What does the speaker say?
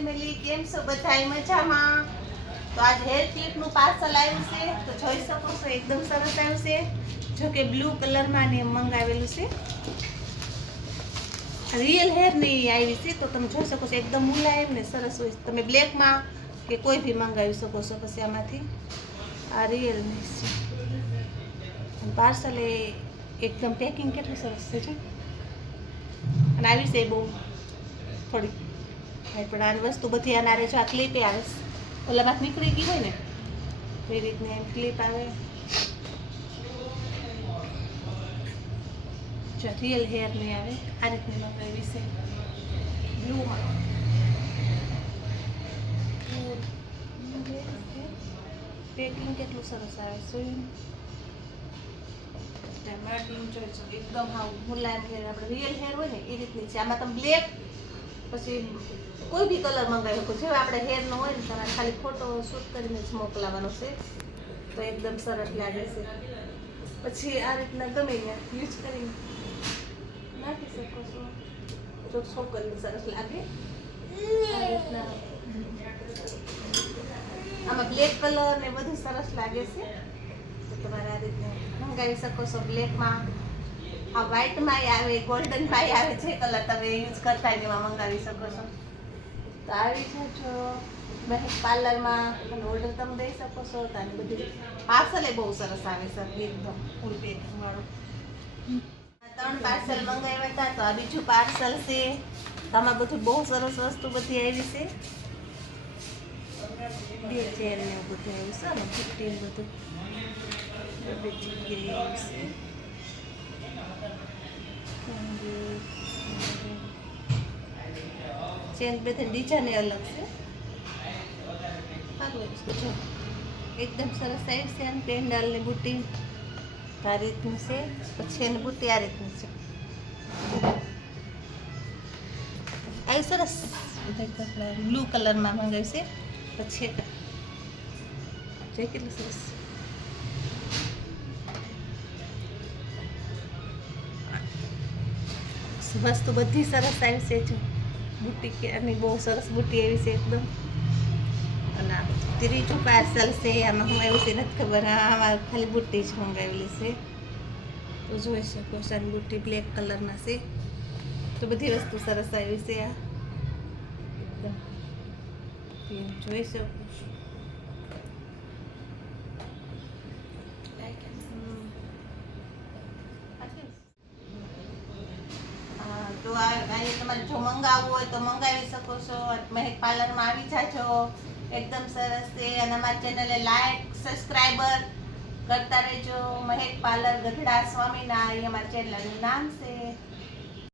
Family, કેમ છો બધાય મજામાં? તો આજ હેર ક્લિપનું પાર્સલ આવ્યું છે, તો જોઈ શકો છો એકદમ સરસ આવ્યું છે. જો કે બ્લુ કલરમાં ને મંગાવેલું છે. રિયલ હેર ની આવી છે, તો તમે જોઈ શકો છો એકદમ મુલાયમ ને સરસ હોય. તમે બ્લેકમાં કે કોઈ બી મંગાવી શકો છો. પછી આમાંથી આ રિયલ ની છે. પાર્સલ એ એકદમ પેકિંગ કેટલું સરસ છે જો. અને આવી છે બહુ થોડી પણ આની વસ્તુ બધી આના જો આ ક્લિપે આવે છે. ઓલામાં નીકળી ગઈ હોય ને એ રીતની એમ ક્લિપ આવે. જો રિયલ હેર નહીં આવે આ રીતની મંગાવી છે બ્લુમાં. પેકિંગ કેટલું સરસ આવે છે. માર્કિંગ જોઈ શકો એકદમ હાવ મુલાયમ હેર, આપણે રિયલ હેર હોય ને એ રીતની છે. આમાં તમે બ્લેક પછી કોઈ બી કલર મંગાવી શકો. જેવા આપણે હેર નો હોય ને તમારે ખાલી ફોટો શૂટ કરીને જ મોકલાવાનો છે, તો એકદમ સરસ લાગે છે. પછી આ રીતના ગમે ત્યાં યુઝ કરીને નાખી શકો છો, તો છોકરીને સરસ લાગે. આ રીતના આમાં બ્લેક કલર ને બધું સરસ લાગે છે, તો તમારે આ રીતના મંગાવી શકો છો. બ્લેકમાં આ વ્હાઈટમાં આવે, ગોલ્ડનમાં આવે, જે કલર તમે યુઝ કરતા હોય એમાં મંગાવી શકો છો. તો આવી જજો મહેક પાર્લરમાં અને ઓર્ડર તમે દઈ શકો છો. તો આની બધી પાર્સલ એ બહુ સરસ આવે છે, એકદમ ફૂલ પેકિંગ વાળું. 3 પાર્સલ મંગાવ્યા હતા, તો આ બીજું પાર્સલ છે. આમાં બધું બહુ સરસ વસ્તુ બધી આવી છે. 2 ચેર ને એવું બધું આવ્યું છે, અને ફિફ્ટીન બધું બધી જગ્યાએ આવ્યું છે. ચેન બધી ડિઝાઇન અલગ છે. એકદમ સરસ આવી છે. પેન્ડલ ને બુટી આ રીતનું છે. પછી એની બુટી આ રીતની છે. આવી સરસ બ્લુ કલરમાં મંગાવી છે. પછી જે કેટલું સરસ વસ્તુ બધી સરસ આવી છે. જો બુટી કે બહુ સરસ બુટી આવી છે એકદમ. અને આ ત્રીજું પાર્સલ છે. આમાં હું એવું છે નથી ખબર. આમાં ખાલી બુટ્ટી જ મંગાવેલી છે, તો જોઈ શકો છો. બુટ્ટી બ્લેક કલરમાં છે. તો બધી વસ્તુ સરસ આવી છે. આ એકદમ જોઈ શકો છો. તો આ તમારે જો મંગાવવું હોય તો મંગાવી શકો છો. મહેક પાર્લરમાં આવી જાજો, એકદમ સરસ છે. અને અમારી ચેનલને લાઈક સબસ્ક્રાઈબર કરતા રહેજો. મહેક પાર્લર ગઢડા સ્વામીના, એ અમારી ચેનલનું નામ છે.